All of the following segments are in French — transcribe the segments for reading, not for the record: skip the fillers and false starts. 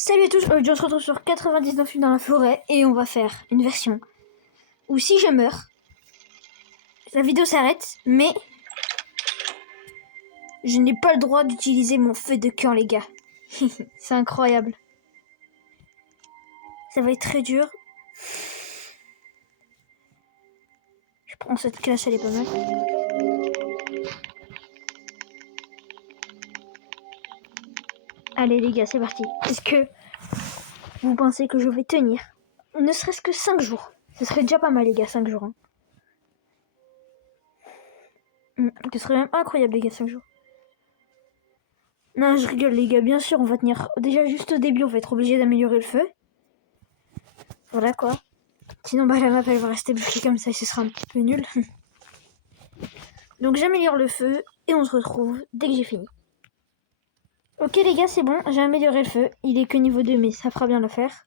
Salut à tous, aujourd'hui on se retrouve sur 99 dans la forêt et on va faire une version où si je meurs, la vidéo s'arrête, mais je n'ai pas le droit d'utiliser mon feu de camp les gars. C'est incroyable. Ça va être très dur. Je prends cette classe, elle est pas mal. Allez les gars, c'est parti. Est-ce que vous pensez que je vais tenir ne serait-ce que 5 jours? Ce serait déjà pas mal les gars, 5 jours. Hein. Ce serait même incroyable les gars, 5 jours. Non, je rigole les gars, bien sûr on va tenir. Déjà juste au début on va être obligé d'améliorer le feu. Voilà quoi. Sinon bah la map elle va rester bloquée comme ça et ce sera un petit peu nul. Donc j'améliore le feu et on se retrouve dès que j'ai fini. Ok les gars, c'est bon, j'ai amélioré le feu. Il est que niveau 2 mais ça fera bien l'affaire.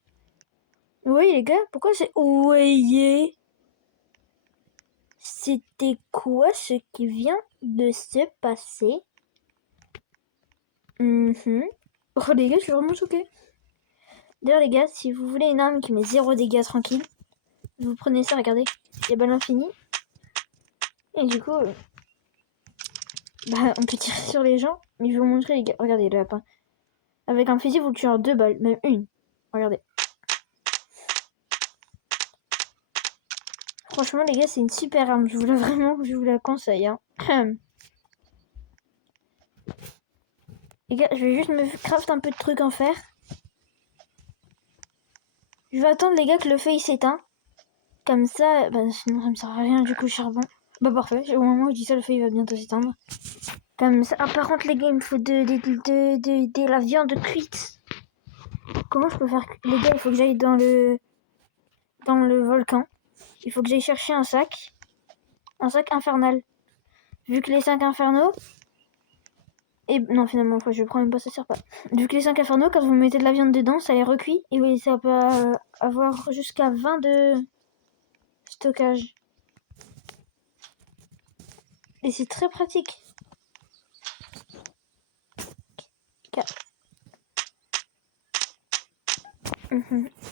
Oui les gars, pourquoi c'est... Voyez, c'était quoi ce qui vient de se passer? Oh les gars, je suis vraiment choquée. D'ailleurs les gars, si vous voulez une arme qui met 0 dégâts tranquille, vous prenez ça, regardez, il y a balle infinie. Et du coup, on peut tirer sur les gens. Mais je vais vous montrer les gars, regardez le lapin. Avec un fusil, vous le tuez en 2 balles, même une. Regardez. Franchement les gars, c'est une super arme, je vous la conseille. Hein. Les gars, je vais juste me craft un peu de trucs en fer. Je vais attendre les gars que le feu il s'éteint. Comme ça, sinon ça me sert à rien du coup le charbon. Bah parfait, au moment où je dis ça, le feu il va bientôt s'éteindre. Comme ça. Ah par contre les gars, il me faut de la viande cuite. Comment je peux faire? Les gars, il faut que j'aille dans le volcan. Il faut que j'aille chercher un sac. Un sac infernal. Vu que les 5 infernaux... Et non, finalement, je prends même pas, ça sert pas. Vu que les 5 infernaux, quand vous mettez de la viande dedans, ça les recuit. Et oui, ça peut avoir jusqu'à 20 de stockage. Et c'est très pratique.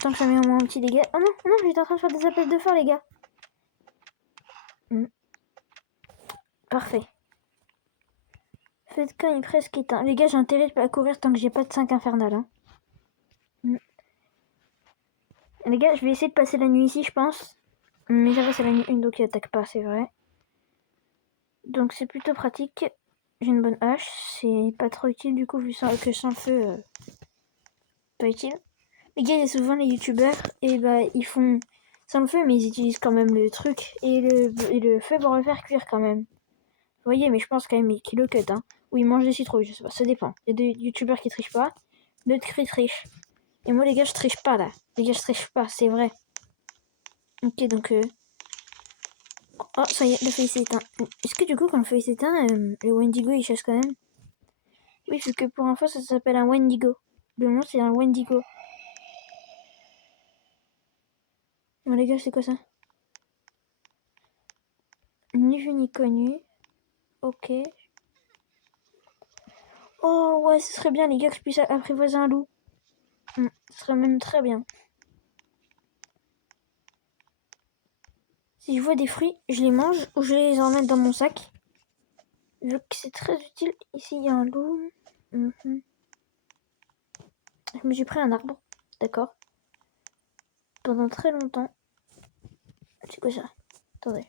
Tant que ça met au moins un petit dégât. Oh non, non, j'étais en train de faire des appels de feu, les gars. Parfait. Faites quand il est presque éteint. Les gars, j'ai intérêt à courir tant que j'ai pas de 5 infernales. Hein. Les gars, je vais essayer de passer la nuit ici, je pense. Mais ça va, c'est la nuit 1, donc il attaque pas, c'est vrai. Donc c'est plutôt pratique. J'ai une bonne hache. C'est pas trop utile du coup, vu que sans le feu, pas utile. Les gars, il y a souvent les youtubeurs, et ils font sans le feu, mais ils utilisent quand même le truc. Et le feu pour le faire cuire quand même. Vous voyez, mais je pense quand même qu'ils le cut, hein. Ou ils mangent des citrouilles, je sais pas, ça dépend. Il y a des youtubeurs qui trichent pas, d'autres qui trichent. Et moi les gars, je triche pas là. Les gars, je triche pas, c'est vrai. Ok, donc... Oh, ça y est, le feu s'éteint. Est-ce que du coup, quand le feu s'éteint, le Wendigo il chasse quand même? Oui, parce que pour info, ça s'appelle un Wendigo. Le nom, c'est un Wendigo. Bon les gars, c'est quoi ça? Ni vu ni connu. Ok. Oh ouais, ce serait bien les gars que je puisse apprivoiser un loup. Ce serait même très bien. Si je vois des fruits, je les mange ou je les emmène dans mon sac. Vu que c'est très utile. Ici, il y a un loup. Je me suis pris un arbre. D'accord. Pendant très longtemps. C'est quoi ça? Attendez.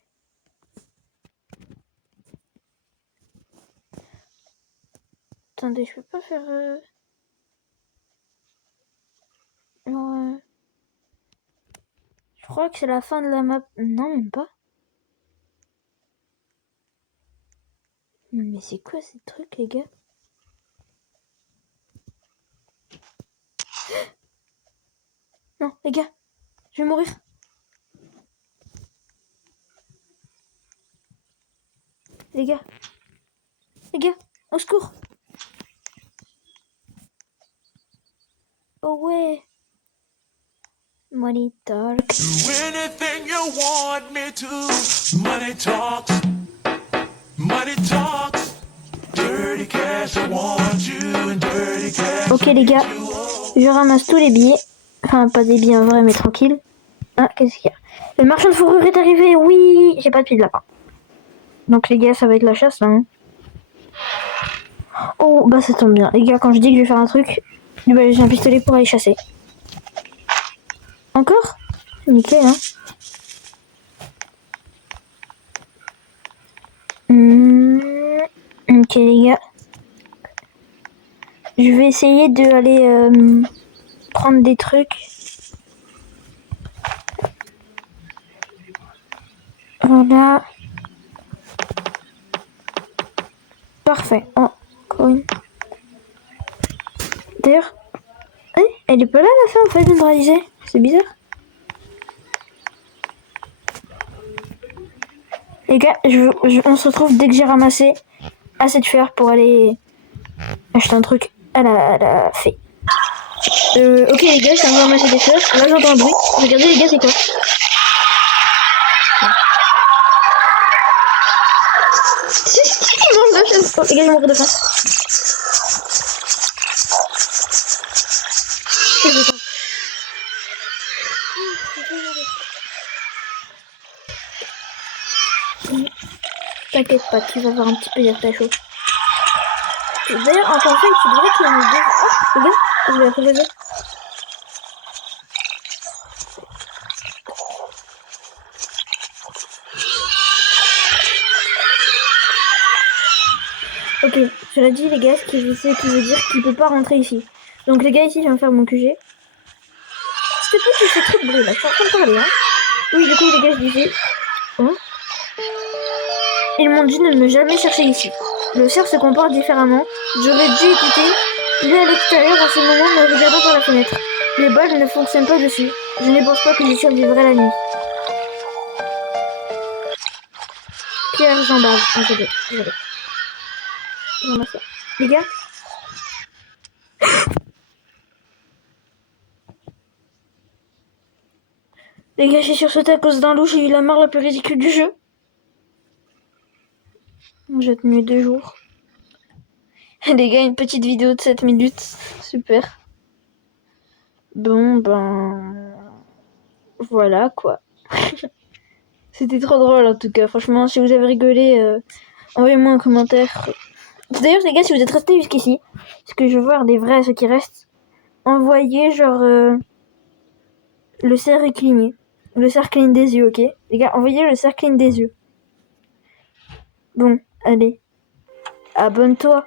Attendez, je peux pas faire... Alors, je crois que c'est la fin de la map. Non, même pas. Mais c'est quoi ces trucs, les gars? Non, les gars. Je vais mourir. Les gars. Les gars, au secours. Oh ouais. Money talks. Do anything you want me to. Money talks. Money talks. Dirty cash, I want you and dirty cash. Ok les gars, Je ramasse tous les billets. Enfin, pas des billets en vrai, mais tranquille. Ah, qu'est-ce qu'il y a? Le marchand de fourrure est arrivé, oui. J'ai pas de pied de lapin. Donc les gars, ça va être la chasse là. Hein. Oh, bah ça tombe bien. Les gars, quand je dis que je vais faire un truc, bah, j'ai un pistolet pour aller chasser. Encore? Nickel, hein. Ok les gars. Je vais essayer de aller prendre des trucs. Voilà. Parfait. Oh, encore une. D'ailleurs, elle est pas là la fin en fait de réaliser. C'est bizarre. Les gars, on se retrouve dès que j'ai ramassé assez de fer pour aller acheter un truc à la fée. Ok les gars, je suis en train de ramasser des fleurs. Là j'entends un bruit. Regardez les gars, c'est quoi? Non, là, les gars, ils vont mourir de faim. T'inquiète pas, tu vas avoir un petit peu d'air chaud. D'ailleurs, en pensant que tu devrais qu'il y ait une idée. Oh, les gars, je vais la trouver. Ok, cela dit les gars, ce qui veut dire qu'il peut pas rentrer ici. Donc les gars, ici, je viens de faire mon QG. S'il te plaît, tu fais trop de bruit là, je suis en train de parler, hein. Oui, du coup, les gars, je disais... Hein, ils m'ont dit de ne jamais chercher ici. Le cerf se comporte différemment. J'aurais dû écouter. Il est à l'extérieur en ce moment, me regardant par la fenêtre. Les balles ne fonctionnent pas dessus. Je ne pense pas que je survivrai la nuit. Pierre Jean Bave. Ah, désolé. Les gars, les gars, j'ai sursauté à cause d'un loup, j'ai eu la mort la plus ridicule du jeu. J'ai tenu 2 jours. Les gars, une petite vidéo de 7 minutes. Super. Bon, ben... Voilà, quoi. C'était trop drôle, en tout cas. Franchement, si vous avez rigolé, envoyez-moi un commentaire. D'ailleurs, les gars, si vous êtes restés jusqu'ici, parce que je veux voir des vrais, ceux qui restent, envoyez, genre, le cerf cligné. Le cerf cligne des yeux, ok? Les gars, envoyez le cerf cligne des yeux. Bon, allez. Abonne-toi.